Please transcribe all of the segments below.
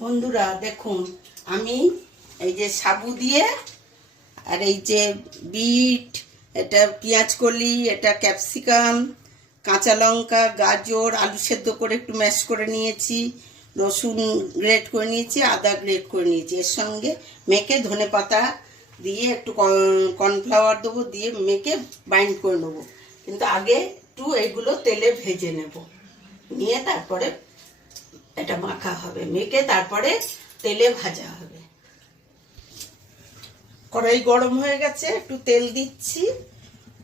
বন্ধুরা দেখুন, আমি এই যে সাবু দিয়ে আর এই যে বিট, এটা পেঁয়াজ কলি, এটা ক্যাপসিকাম, কাঁচা লঙ্কা, গাজর, আলু সেদ্ধ করে একটু ম্যাশ করে নিয়েছি, রসুন গ্রেট করে নিয়েছি, আদা গ্রেট করে নিয়েছি, এর সঙ্গে মেখে ধনেপাতা দিয়ে একটু কর্নফ্লাওয়ার দেবো, দিয়ে মেখে বাইন্ড করে নেবো। কিন্তু আগে একটু এগুলো তেলে ভেজে নেব, নিয়ে তারপরে এটা মাখা হবে, মেখে তারপরে তেলে ভাজা হবে। কড়াই গরম হয়ে গেছে, একটু তেল দিচ্ছি,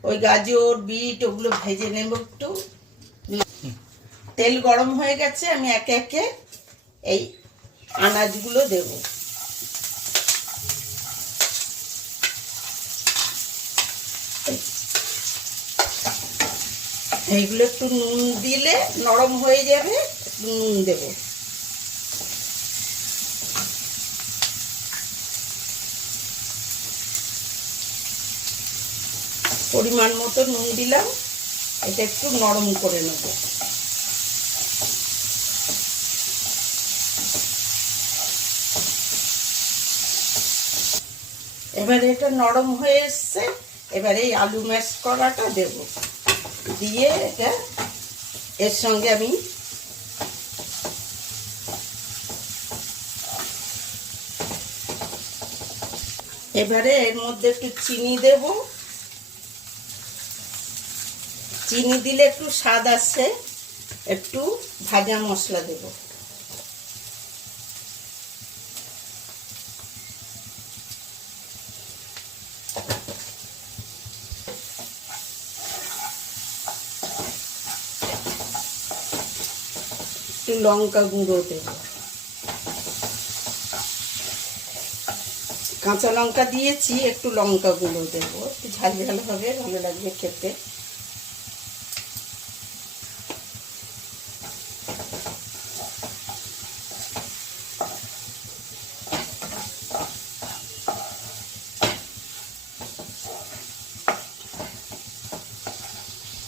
ওই গাজর বিট ওগুলো ভেজে নেব একটু। তেল গরম হয়ে গেছে, আমি একে একে এই আনাজগুলো দেব। এইগুলো একটু নুন দিলে নরম হয়ে যাবে, একটু নুন দেব। পরিমাণ মতো নুন দিলাম, এটা একটু নরম করে নেব। এবারে এটা নরম হয়ে এসছে, এবারে এই আলু ম্যাশ করাটা দেব, দিয়ে এটা এর সঙ্গে আমি এবারে এর মধ্যে একটু চিনি দেব। চিনি দিলে একটু স্বাদ আসছে, একটু ভাজা মশলা দেব। একটু লঙ্কা গুঁড়ো দেব, কাঁচা লঙ্কা দিয়েছি, একটু লঙ্কা গুঁড়ো দেব, একটু ঝাল ঝাল হবে, ভালো লাগবে খেতে।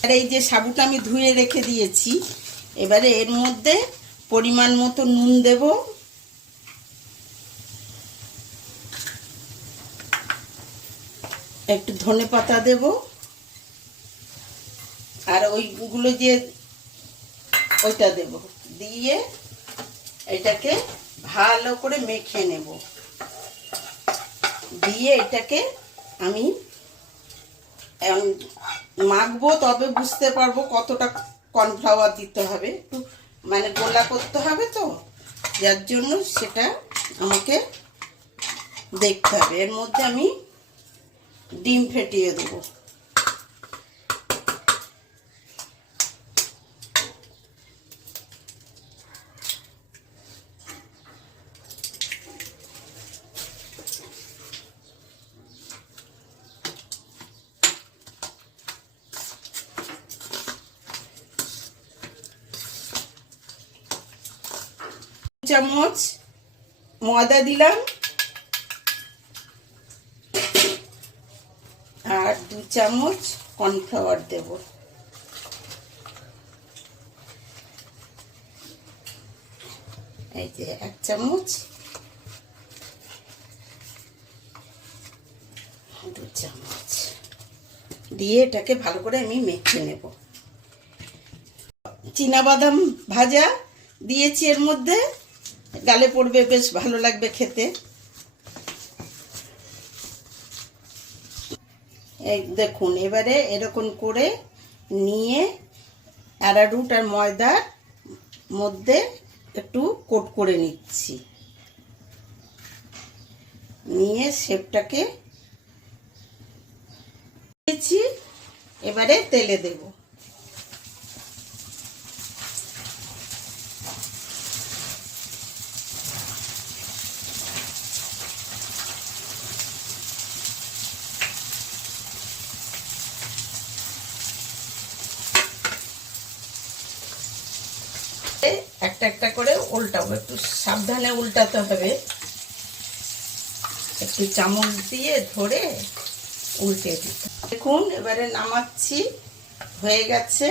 আর এই যে সাবুটা আমি ধুয়ে রেখে দিয়েছি, এবারে এর মধ্যে পরিমাণ মতো নুন দেব, একটু ধনেপাতা দেব, আর ওইগুলো যে ওইটা দেব, দিয়ে এটাকে ভালো করে মেখে নেব। দিয়ে এটাকে আমি মাখবো, তবে বুঝতে পারবো কতটা কর্নফ্লাওয়ার দিতে হবে, একটু মানে গোলা করতে হবে, তো যার জন্য সেটা আমাকে দেখতে হবে। এর মধ্যে আমি ডিম ফেটিয়ে দেবো। চামচ ময়দা দিলাম, আর 2 চামচ কর্নফ্লাওয়ার দেব। এই যে 1 চামচ, 2 চামচ দিয়ে এটাকে ভালো করে আমি মেখে নেব। চীনাবাদাম ভাজা দিয়েছি এর মধ্যে, গালে পড়বে, বেশ ভালো লাগবে খেতে। এই দেখুন, এবারে এরকম করে নিয়ে অ্যারারুট আর ময়দার মধ্যে একটু কোট করে নিচ্ছি, নিয়ে শেপটাকে দিয়েছি, এবারে তেলে দেব। একটা একটা করে উল্টাবো, একটু সাবধানে উল্টাতে হবে, একটু চামচ দিয়ে ধরে উল্টে দিতে। দেখুন এবারে নামাচ্ছি, হয়ে গেছে।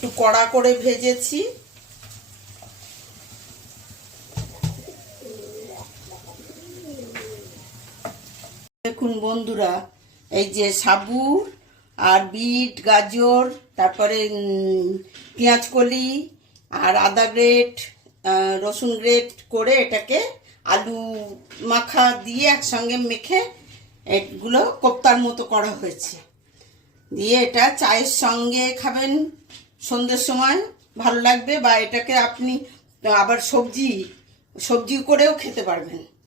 একটু কড়া করে ভেজেছি। দেখুন বন্ধুরা, এই যে সাবু আর বিট, গাজর, তারপরে পেঁয়াজ কলি আর আদা গ্রেট, রসুন গ্রেট করে এটাকে আলু মাখা দিয়ে একসঙ্গে মেখে এগুলো কোপ্তার মতো করা হয়েছে। দিয়ে এটা চায়ের সঙ্গে খাবেন সন্ধ্যের সময়, ভালো লাগবে। বা এটাকে আপনি আবার সবজি করেও খেতে পারবেন।